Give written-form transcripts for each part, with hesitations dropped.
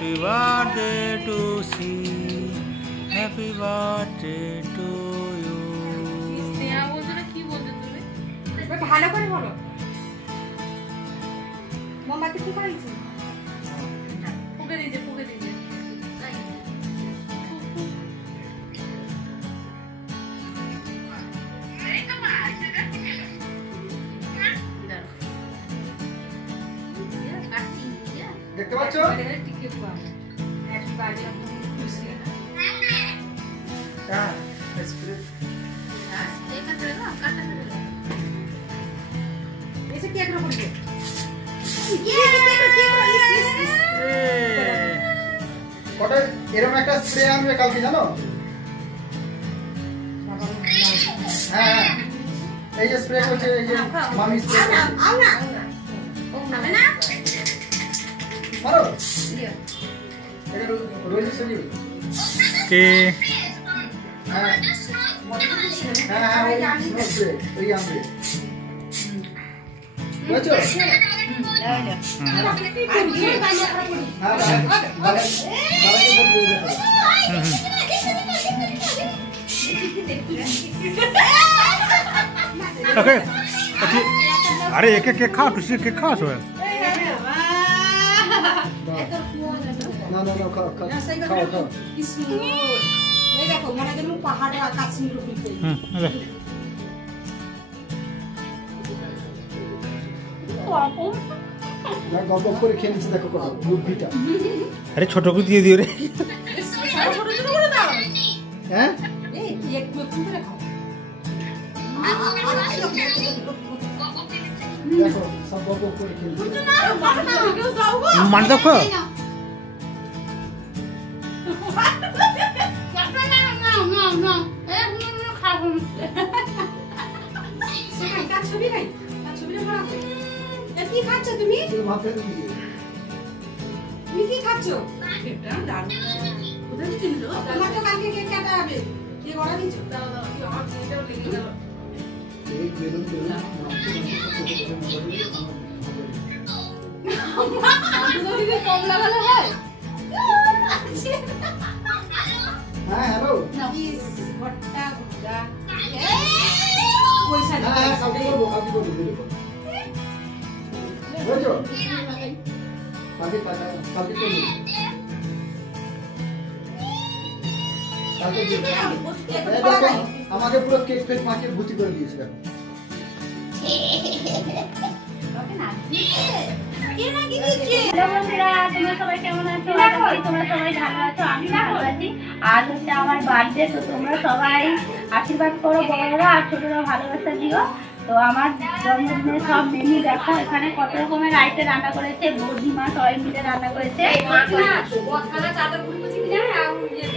Happy birthday to see. Happy birthday to you. Sneha বলছো না কি বলছো তুমি? ভালো করে বলো। মোমবাতি কি করেছি? ফুকে দিয়েছে। দেখতে পাচ্ছ? টিকে পাও। হ্যাপি বার্থডে খুশি। হ্যাঁ, স্প্রে। এসে কেক রকম দে। কটা এরকম একটা স্প্রে আনবে কালকে জানো? হ্যাঁ, এই যে স্প্রে করছে এই যে মামি স্প্রে। আও না। ও খাবে না? মারো। দিও। এটা রোজি সরিয়ে। কে হ্যাঁ। হ্যাঁ, ওই স্প্রে, ওই আনবে। বুঝছো? হ্যাঁ, বাবাকে বলবো দেখো। ओके अरे एक एक केक खाओ टुसी केक खाओ सो না খাও এই দেখো মনে যেন পাহাড়ে কাশ্মীর উঠতে না গল্প করে খেয়ে নিচ্ছে দেখো কত বুদ্ধিটা। अरे छोटो को दिए दियो रे ছোট করে দাও হ্যাঁ এই কেক নতুন করে খাও দেখো সব গল্প করে খেয়ে নিচ্ছে। मान देखो ছবি নাই ছবিটা খারাপ কি খাচ্ছ তুমি মাথায় দিয়ে তুমি কি খাচ্ছ এটা দারুণ কোথায় কিনছো? তোমার তো কালকে কেক কাটা হবে কি অর্ডার দিচ্ছ দাও আমার চিন্তাও লেগে গেল। এই বেলুন দুধে কম লাগালে হয়? হ্যাঁ হ্যালো ইস ঘটটা গুড়া পয়সা হ্যাঁ কালকে করবো দেরি করবো বুঝছো কালকে করবো কালকে আমাকে পুরো কেক ফেক মাখিয়ে ভর্তি করে দিয়েছিল। তোমরা সবাই কেমন আছো? তোমরা সবাই ভালো আছো? আমি ভালো আছি। আজ হচ্ছে আমার বার্থডে, তো তোমরা সবাই আশীর্বাদ করো, বড়রা আর ছোটরা ভালোবাসা দিও। তো আমার জন্মদিনে সব মেনু দেখো, এখানে কত রকমের আইটেম রান্না করেছে, বৌদিমা সবাই মিলে রান্না করেছে।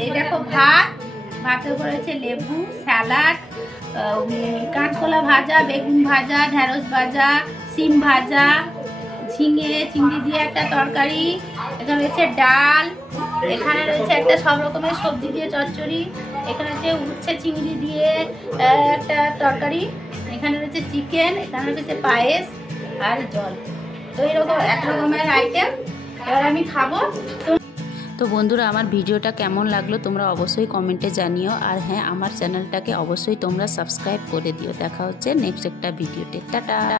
এই দেখো ভাতে করেছে লেবু, স্যালাড, কাঁচকলা ভাজা, বেগুন ভাজা, ঢেঁড়স ভাজা, সিম ভাজা, ঝিঙে চিংড়ি দিয়ে একটা তরকারি, এখানে রয়েছে ডাল, এখানে রয়েছে একটা সব রকমের সবজি দিয়ে চচ্চড়ি, এখানে রয়েছে উচ্ছে চিংড়ি দিয়ে একটা তরকারি, এখানে রয়েছে চিকেন, এখানে রয়েছে পায়েস আর জল। তো এরকম এক রকমের আইটেম এবার আমি খাবো। তো বন্ধুরা আমার ভিডিওটা কেমন লাগলো তোমরা অবশ্যই কমেন্টে জানিও, আর হ্যাঁ আমার চ্যানেলটাকে অবশ্যই তোমরা সাবস্ক্রাইব করে দিও। দেখা হচ্ছে নেক্সট একটা ভিডিওতে। টাটা।